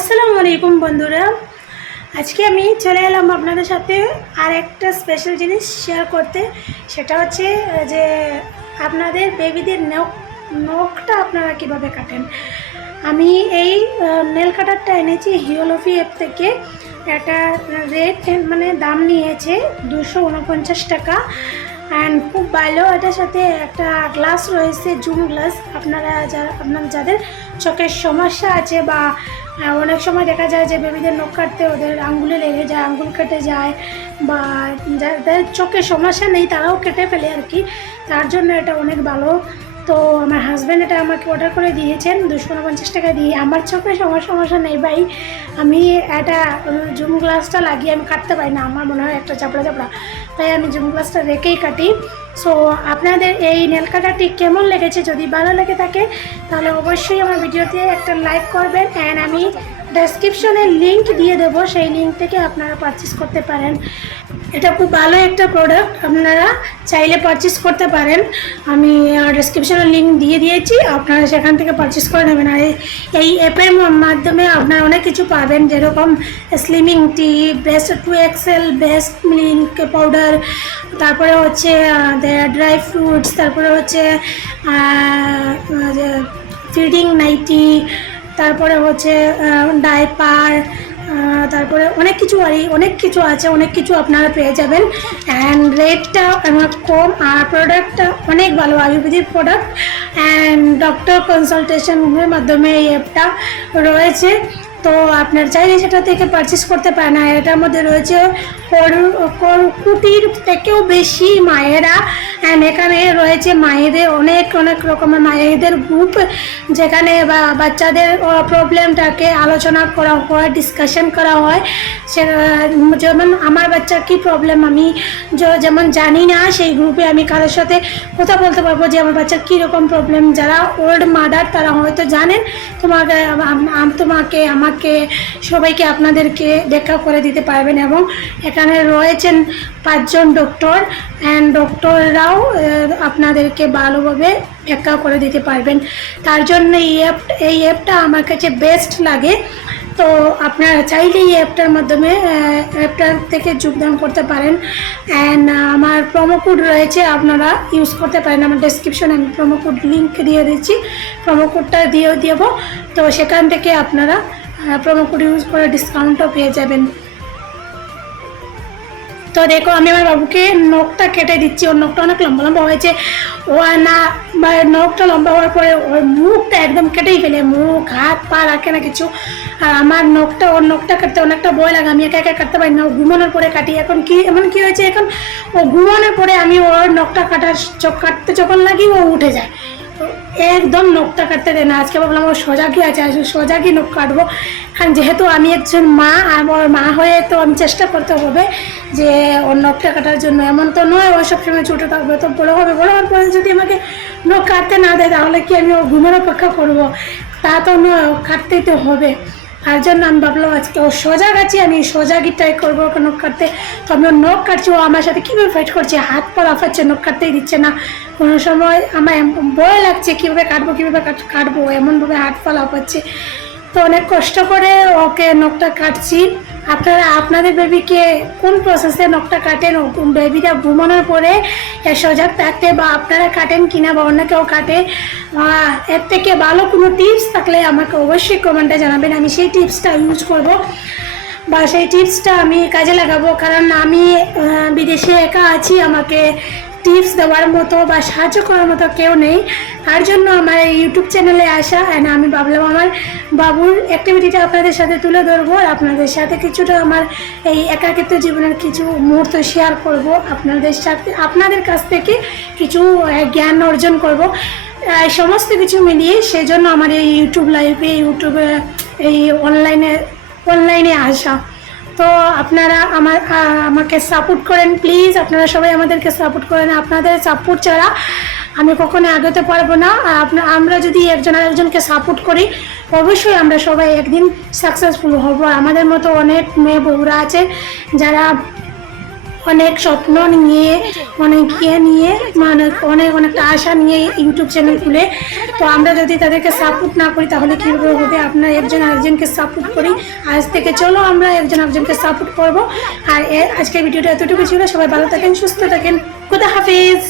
আসসালামু আলাইকুম বন্ধুরা, আজকে আমি চলে এলাম আপনাদের সাথে আর একটা স্পেশাল জিনিস শেয়ার করতে। সেটা হচ্ছে যে আপনাদের বেবিদের নখটা আপনারা কিভাবে কাটেন। আমি এই নেল কাটারটা এনেছি হিওলফি অ্যাপ থেকে। এটা রেট মানে দাম নিয়েছে 249 টাকা। অ্যান্ড খুব ভালো, এটার সাথে একটা গ্লাস রয়েছে, জুম গ্লাস। আপনারা যাদের চোখের সমস্যা আছে বা অনেক সময় দেখা যায় যে বেবিদের নখ কাটতে ওদের আঙ্গুলে লেগে যায়, আঙ্গুল কেটে যায়, বা যাদের চোখের সমস্যা নেই তারাও কেটে ফেলে আর কি, তার জন্য এটা অনেক ভালো। তো আমার হাজব্যান্ড এটা আমাকে অর্ডার করে দিয়েছেন 249 টাকা দিয়ে। আমার চোখে সমস্যা নেই ভাই, আমি এটা জুম গ্লাসটা লাগিয়ে আমি কাটতে পারি না, আমার মনে হয় একটা চাপড়া, তাই আমি জুম গ্লাসটা রেখেই কাটি। সো আপনাদের এই নেল কাটারটি কেমন লেগেছে, যদি ভালো লেগে থাকে তাহলে অবশ্যই আমার ভিডিওতে একটা লাইক করবেন। অ্যান্ড আমি ডেসক্রিপশনে লিঙ্ক দিয়ে দেবো, সেই লিঙ্ক থেকে আপনারা পারচেস করতে পারেন। এটা খুব ভালো একটা প্রোডাক্ট, আপনারা চাইলে পারচেস করতে পারেন। আমি ডেসক্রিপশনে লিঙ্ক দিয়ে দিয়েছি, আপনারা সেখান থেকে পারচেস করে নেবেন। আর এই অ্যাপের মাধ্যমে আপনারা অনেক কিছু পাবেন, যেরকম স্লিমিং টি, best 2XL, best milk powder, তারপরে হচ্ছে ড্রাই ফ্রুটস, তারপরে হচ্ছে ফিডিং নাইটি, তারপরে হচ্ছে ডাইপার, তারপরে অনেক কিছু আছে, অনেক কিছু আপনারা পেয়ে যাবেন। অ্যান্ড রেটটা আমার কম, আর প্রোডাক্টটা অনেক ভালো আয়ুর্বেদিক প্রোডাক্ট। অ্যান্ড ডক্টর কনসালটেশনের মাধ্যমে এই অ্যাপটা রয়েছে, তো আপনার চাইলে সেটা থেকে পারচেস করতে পারেন। আর এটার মধ্যে রয়েছে কুটির থেকেও বেশি মায়েরা। অ্যান্ড এখানে রয়েছে মায়েদের অনেক রকমের মায়েদের গ্রুপ, যেখানে বাচ্চাদের প্রবলেমটাকে আলোচনা করা হয়, ডিসকাশন করা হয়। সে যেমন আমার বাচ্চার কী প্রবলেম আমি যেমন জানি না, সেই গ্রুপে আমি কারোর সাথে কথা বলতে পারবো যে আমার বাচ্চার কীরকম প্রবলেম। যারা ওল্ড মাদার তারা হয়তো জানেন, তোমাকে আমাকে সবাইকে আপনাদেরকে ব্যাখ্যা করে দিতে পারবেন। এবং এখানে রয়েছেন 5 জন ডক্টর, অ্যান্ড ডক্টররাও আপনাদেরকে ভালোভাবে ব্যাখ্যা করে দিতে পারবেন। তার জন্য এই অ্যাপটা আমার কাছে বেস্ট লাগে। তো আপনারা চাইলে এই অ্যাপটার থেকে যোগদান করতে পারেন। অ্যান্ড আমার প্রোমো কোড রয়েছে, আপনারা ইউজ করতে পারেন। আমার ডেসক্রিপশনে আমি প্রোমো কোড লিঙ্ক দিয়ে দিচ্ছি, প্রোমো কোডটা দিয়েও দেবো। তো সেখান থেকে আপনারা প্রোমো কোড ইউজ করে ডিসকাউন্টও পেয়ে যাবেন। তো দেখো, আমি আমার বাবুকে নখটা কেটে দিচ্ছি, ওর নখটা অনেক লম্বা হয়েছে। ও না বা নখটা লম্বা হওয়ার পরে ওর মুখটা একদম কেটেই ফেলে, মুখ হাত পা রাখে না কিছু। আর আমার ওর নখটা কাটতে অনেকটা ভয় লাগে, আমি একা কাটতে পারি না, ও ঘুমানোর পরে কাটি। এখন কি হয়েছে, এখন ও ঘুমানোর পরে আমি ওর নখটা কাটতে যখন লাগি ও উঠে যায়, একদম নখটা কাটতে দেয় না। আজকে ভাবলাম ওর সোজাগি আছে, সোজাগি নখ কাটবো। কারণ যেহেতু আমি একজন মা, আর ওর মা হয়ে তো আমি চেষ্টা করতে হবে যে ওর নখটা কাটার জন্য। এমন তো নয় ও সবসময় ছোটো থাকবে, তো বড়ো হওয়ার পরে যদি আমাকে নখ কাটতে না দেয় তাহলে কি আমি ওর ঘুমের অপেক্ষা করবো? তা তো নয়, কাটতেই তো হবে। তার জন্য আমি ভাবলাম আজকে ও সজাগ আছে, আমি সজাগই ট্রাই করবো ওকে নখ কাটতে। তো আমি ওর নখ কাটছি, ও আমার সাথে কীভাবে ফাইট করছে, হাত পা লাফাচ্ছে, নখ কাটতেই দিচ্ছে না। কোনো সময় আমার ভয় লাগছে কীভাবে কাটবো, এমনভাবে হাত পা লাফাচ্ছে। তো অনেক কষ্ট করে ওকে নখটা কাটছি। আপনারা আপনাদের বেবিকে কোন প্রসেসে নখটা কাটেন, বেবিটা ঘুমানোর পরে সজাগ থাকতে, বা আপনারা কাটেন কিনা, বা অন্য কেউ কাটে, এর থেকে ভালো কোনো টিপস থাকলে আমাকে অবশ্যই কমেন্টে জানাবেন। আমি সেই টিপসটা ইউজ করব, বা সেই টিপসটা আমি কাজে লাগাবো। কারণ আমি বিদেশে একা আছি, আমাকে টিপস দেওয়ার মতো বা সাহায্য করার মতো কেউ নেই। তার জন্য আমার এই ইউটিউব চ্যানেলে আসা। অ্যান্ড আমি ভাবলাম আমার বাবুর অ্যাক্টিভিটিটা আপনাদের সাথে তুলে ধরবো, আর আপনাদের সাথে কিছুটা আমার এই একাকিত্ব জীবনের কিছু মুহূর্ত শেয়ার করব, আপনাদের কাছ থেকে কিছু জ্ঞান অর্জন করব, সমস্ত কিছু মিলিয়ে। সেই জন্য আমার এই ইউটিউবে এই অনলাইনে আসা। তো আপনারা আমাকে সাপোর্ট করেন প্লিজ, আপনারা সবাই আমাদেরকে সাপোর্ট করেন। আপনাদের সাপোর্ট ছাড়া আমি কখনো এগোতে পারবো না। আমরা যদি একজন আরেকজনকে সাপোর্ট করি, অবশ্যই আমরা সবাই একদিন সাকসেসফুল হব। আমাদের মতো অনেক মেয়ে বউরা আছে যারা অনেক স্বপ্ন নিয়ে অনেক ইয়ে নিয়ে মানে অনেকটা আশা নিয়ে ইউটিউব চ্যানেল খুলে। তো আমরা যদি তাদেরকে সাপোর্ট না করি তাহলে কীভাবে হবে? আপনারা একজন আরেকজনকে সাপোর্ট করি। আজ থেকে চলো আমরা একজন আরেকজনকে সাপোর্ট করব। আর আজকের ভিডিওটা এতটুকু ছিল। সবাই ভালো থাকেন, সুস্থ থাকেন। খুদা হাফিজ।